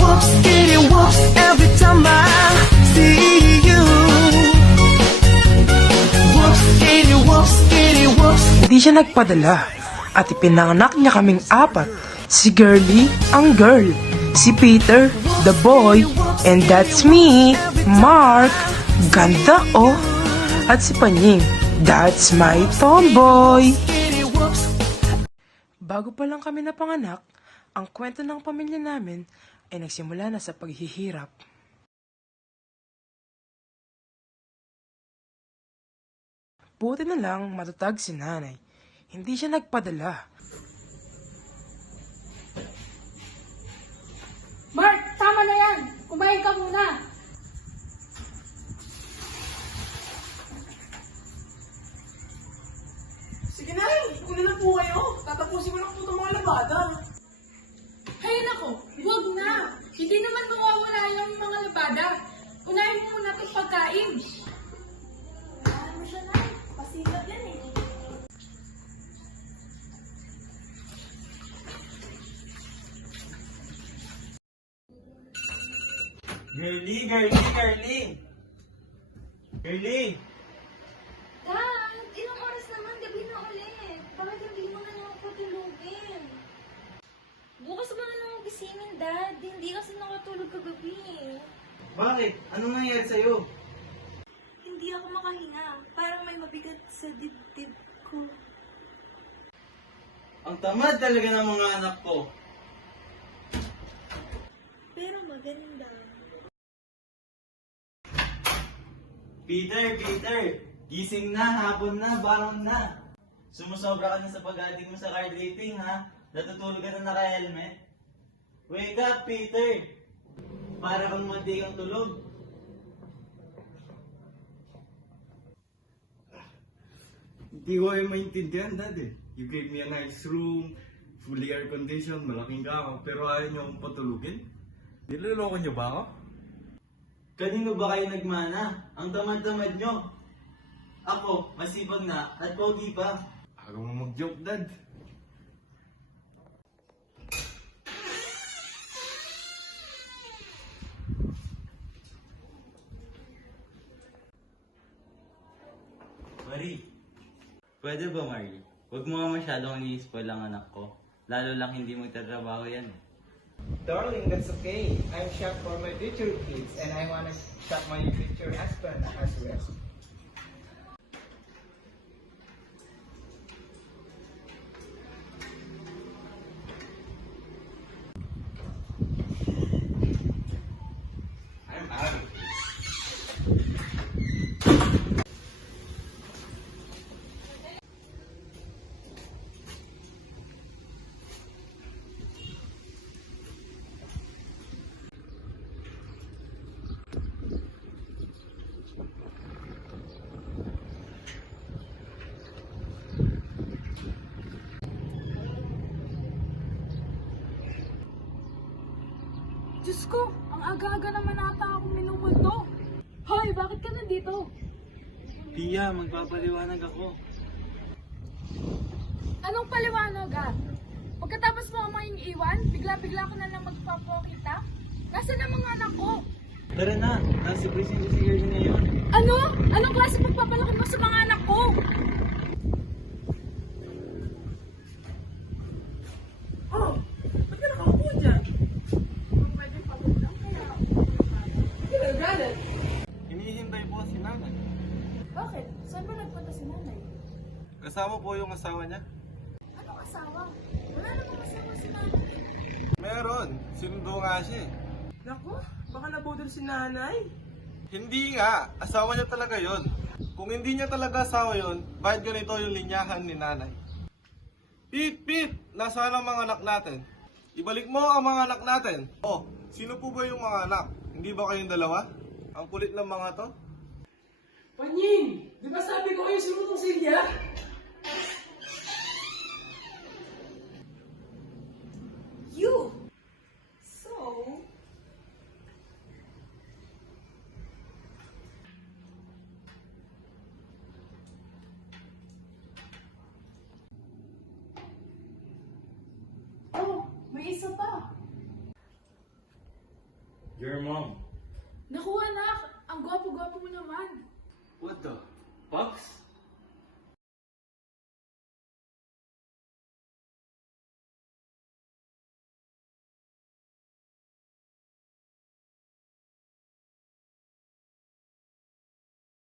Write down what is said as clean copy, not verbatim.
skitty whoops every time I see you. Whoops, skitty whoops. Hindi siya nagpadala at ipinanganak niya kaming apat. Si Girlie, ang girl. Si Peter, the boy. And that's me, Mark. Ganda oh. At si Panying, that's my tomboy. Bago pa lang kami napanganak, ang kwento ng pamilya namin ay nagsimula na sa paghihirap. Buti na lang matatag si nanay. Hindi siya nagpadala. Mark, tama na yan! Kumain ka muna! Sige na, una na po kayo. Tatapusin ko lang po itong mga labada. Hay nako, huwag na! Hindi naman mawawala yung mga labada. Unahin mo muna itong pagkain. Ano mo siya na? Pasilat yan eh. Girlie! Dad, ilang oras naman? Gabi na ulit. Bakit hindi mo na lang ako tulugin? Bukas mo na lang gisingin, Dad. Hindi kasi nakatulog kagabi. Bakit? Anong nangyari sa'yo? Hindi ako makahinga. Parang may mabigat sa dibdib ko. Ang tamad talaga ng mga anak ko. Pero maganda. Peter! Gising na, hapon na, bangon na. Sumusobra ka na sa pag-addict mo sa card raping, ha? Natutulog ka na naka-helmet. Wake up, Peter! Para kang munti kang tulog. Hindi ko ay maintindihan, Dad eh. You gave me a nice room, fully air-conditioned, malaking kama, pero ayaw niyo akong patulugin? Niloloko niyo ba ako? Kanino ba kayo nagmana? Ang tamad-tamad nyo. Ako, masipag na at pogi pa. Ayaw mo mag-joke, Dad. Marie, pwede ba Marie? Huwag mo nga masyadong i-spoil ang anak ko. Lalo lang hindi magtatrabaho yan. Darling, that's okay. I'm shop for my future kids and I want to shop my future husband as well. I'm out. Diyos ko, ang aga-aga naman ata akong minumulto. Hoy, bakit ka nandito? Pia, magpapaliwanag ako. Anong paliwanag ah? Pagkatapos mo ang iwan, bigla-bigla ko na lang magpapakita? Nasaan ang mga anak ko? Tara na, nasa presinto si Girlie ngayon. Ano? Anong klase pagpapalaki mo sa mga anak ko? Oh, ba't ka nakaupo dyan? Pwede pagod kaya. Hindi ka nagalit. Hinihintay po si nanay. Bakit? Saan ba nagpunta si nanay? Kasama po yung asawa niya? Anong asawa? Wala namang asawa si nanay. Meron. Sinundo nga siya eh. Naku, baka nabudol si nanay. Hindi nga. Asawa niya talaga yon. Kung hindi niya talaga asawa yon, bakit ganito yung linyahan ni nanay? Pete! Nasaan ang mga anak natin? Ibalik mo ang mga anak natin. Oh, sino po ba yung mga anak? Hindi ba kayong dalawa? Ang kulit ng mga to? Panying, di ba sabi ko kayo sinutong silya? You! So... Oh, may isa pa. Your mom. Naku anak, ang gwapo-gwapo mo naman. What the? Fox?